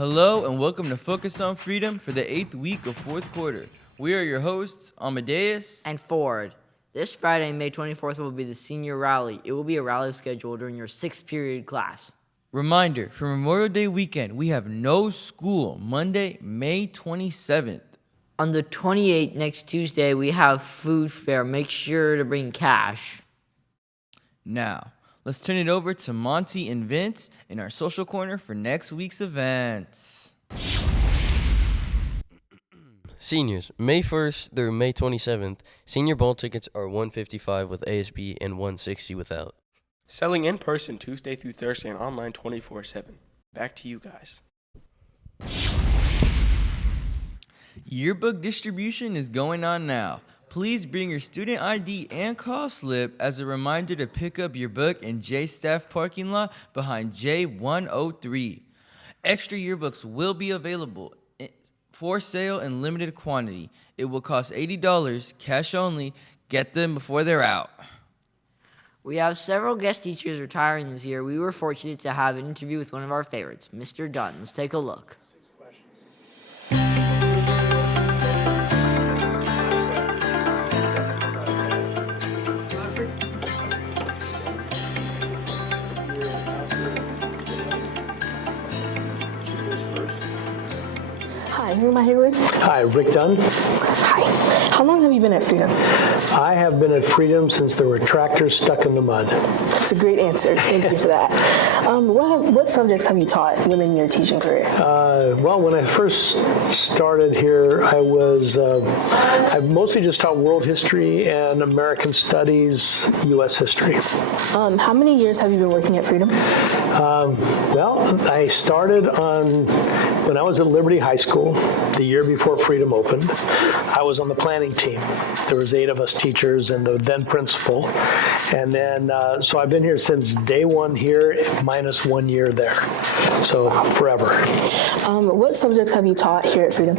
Hello and welcome to Focus on Freedom for the 8th week of 4th quarter. We are your hosts, Amadeus and Ford. This Friday, May 24th, will be the senior rally. It will be a rally scheduled during your 6th period class. Reminder, for Memorial Day weekend, we have no school, Monday, May 27th. On the 28th, next Tuesday, we have food fair. Make sure to bring cash. Now, let's turn it over to Monty and Vince in our social corner for next week's events. Seniors, May 1st through May 27th, senior ball tickets are $155 with ASB and $160 without. Selling in person Tuesday through Thursday and online 24/7. Back to you guys. Yearbook distribution is going on now. Please bring your student ID and call slip as a reminder to pick up your book in J Staff parking lot behind J103. Extra yearbooks will be available for sale in limited quantity. It will cost $80, cash only. Get them before they're out. We have several guest teachers retiring this year. We were fortunate to have an interview with one of our favorites, Mr. Dunn. Let's take a look. Hi, who am I here with? Hi, Rick Dunn. Hi. How long have you been at Freedom? I have been at Freedom since there were tractors stuck in the mud. That's a great answer. Thank you for that. What subjects have you taught within your teaching career? Well, when I first started here, I mostly just taught world history and American studies, U.S. history. How many years have you been working at Freedom? Well, I started when I was at Liberty High School, the year before Freedom opened. I was on the planning team. There was 8 of us teachers and the then principal. And then, so I've been here since day one here, minus 1 year there. So forever. What subjects have you taught here at Freedom?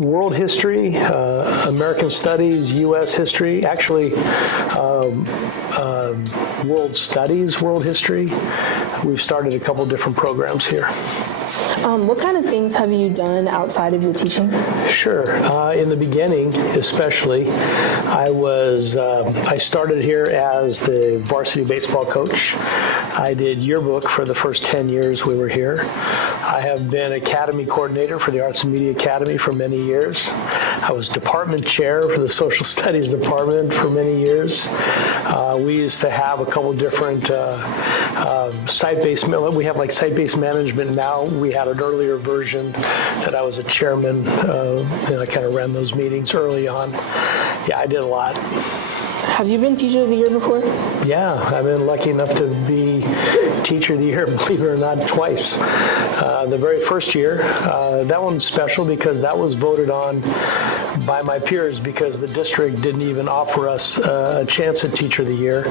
World history, American studies, U.S. history, actually world studies, world history. We've started a couple different programs here. What kind of things have you done outside of your teaching? Sure. In the beginning, especially, I started here as the varsity baseball coach. I did yearbook for the first 10 years we were here. I have been academy coordinator for the Arts and Media Academy for many years. I was department chair for the social studies department for many years. We used to have a couple different site-based, we have like site-based management now. We had an earlier version that I was a chairman, and I kind of ran those meetings early on. Yeah, I did a lot. Have you been Teacher of the Year before? Yeah, I've been lucky enough to be Teacher of the Year, believe it or not, twice. The very first year, that one's special because that was voted on by my peers because the district didn't even offer us a chance at Teacher of the Year.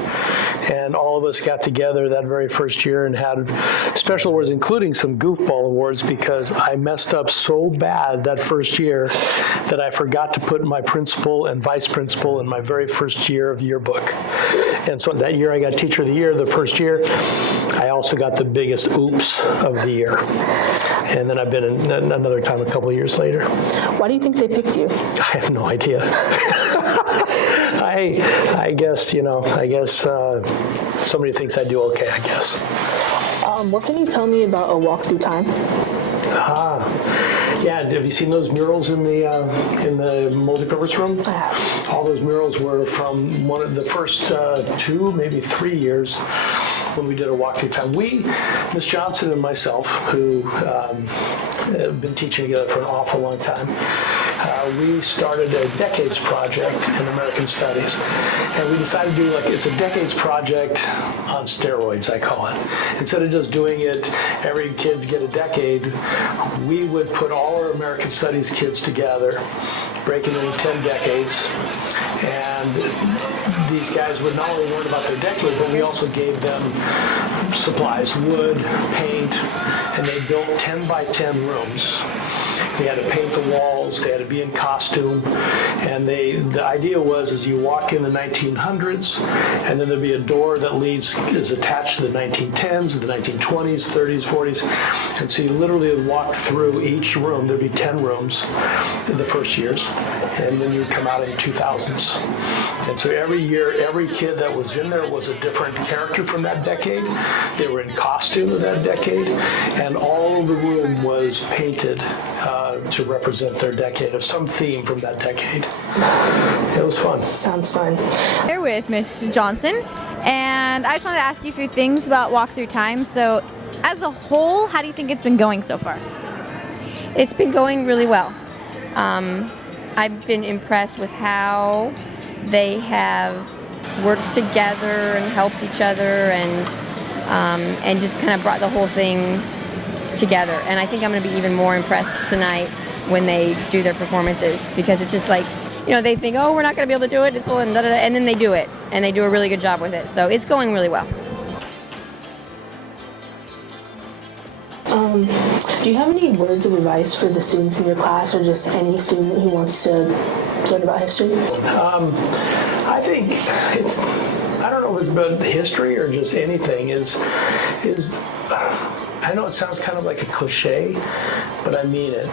And all of us got together that very first year and had special awards, including some goofball awards, because I messed up so bad that first year that I forgot to put my principal and vice principal in my very first year of yearbook. And so that year I got Teacher of the Year. The first year, I also got the biggest oops of the year. And then I've been in another time a couple of years later. Why do you think they picked you? I have no idea. I guess somebody thinks I do okay, I guess. What can you tell me about a walk through time? Yeah, have you seen those murals in the multipurpose room? I have. All those murals were from one of the first 2, maybe 3 years when we did a walkthrough time. Miss Johnson and myself, who have been teaching together for an awful long time, we started a decades project in American Studies. And we decided to do it's a decades project on steroids, I call it. Instead of just doing it, every kids get a decade, we would put all our American Studies kids together, break it into 10 decades. And these guys would not only learn about their decade, but we also gave them supplies, wood, paint, and they built 10 by 10 rooms. They had to paint the walls. They had to be in costume. And the idea was is you walk in the 1900s, and then there'd be a door that is attached to the 1910s, the 1920s, 30s, 40s. And so you literally would walk through each room. There'd be 10 rooms in the first years, and then you would come out in the 2000s. And so every year, every kid that was in there was a different character from that decade. They were in costume of that decade, and all of the room was painted to represent their decade of some theme from that decade. It was fun. Sounds fun. Here with Ms. Johnson, and I just wanted to ask you a few things about walkthrough time. So, as a whole, how do you think it's been going so far? It's been going really well. I've been impressed with how they have worked together and helped each other, and just kind of brought the whole thing together. And I think I'm going to be even more impressed tonight when they do their performances, because it's just like, they think, oh, we're not going to be able to do it, it's and then they do it, and they do a really good job with it. So it's going really well. Do you have any words of advice for the students in your class, or just any student who wants to learn about history? I think I don't know if it's about history or just anything, is I know it sounds kind of like a cliche, but I mean it.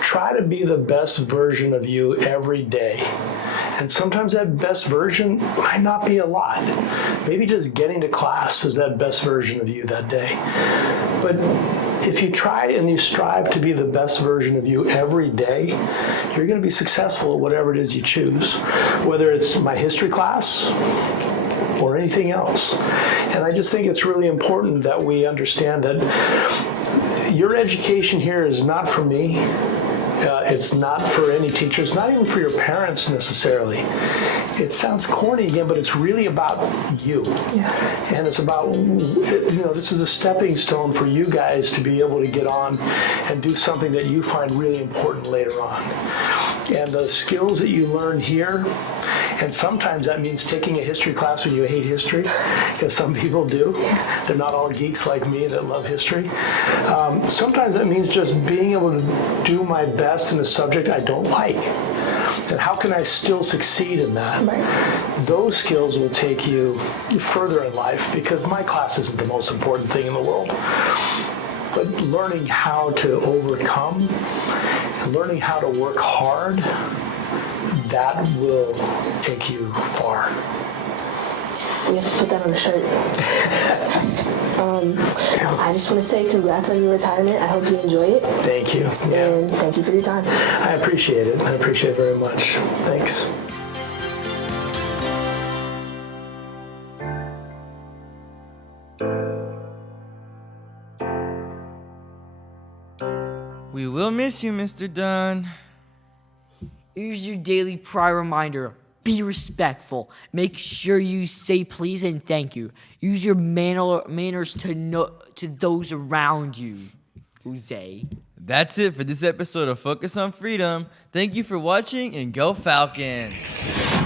Try to be the best version of you every day. And sometimes that best version might not be a lot. Maybe just getting to class is that best version of you that day. But if you try and you strive to be the best version of you every day, you're going to be successful at whatever it is you choose, whether it's my history class or anything else. And I just think it's really important that we understand that your education here is not for me. It's not for any teachers, not even for your parents necessarily. It sounds corny again, but it's really about you. Yeah. And it's about, this is a stepping stone for you guys to be able to get on and do something that you find really important later on. And the skills that you learn here, and sometimes that means taking a history class when you hate history, because some people do. They're not all geeks like me that love history. Sometimes that means just being able to do my best in a subject I don't like. And how can I still succeed in that? Right. Those skills will take you further in life, because my class isn't the most important thing in the world. But learning how to overcome, and learning how to work hard, that will take you far. We have to put that on a shirt. I just want to say congrats on your retirement. I hope you enjoy it. Thank you. Yeah. And thank you for your time. I appreciate it. I appreciate it very much. Thanks. We will miss you, Mr. Dunn. Here's your daily prior reminder. Be respectful. Make sure you say please and thank you. Use your manners to those around you. Jose. That's it for this episode of Focus on Freedom. Thank you for watching, and go Falcons!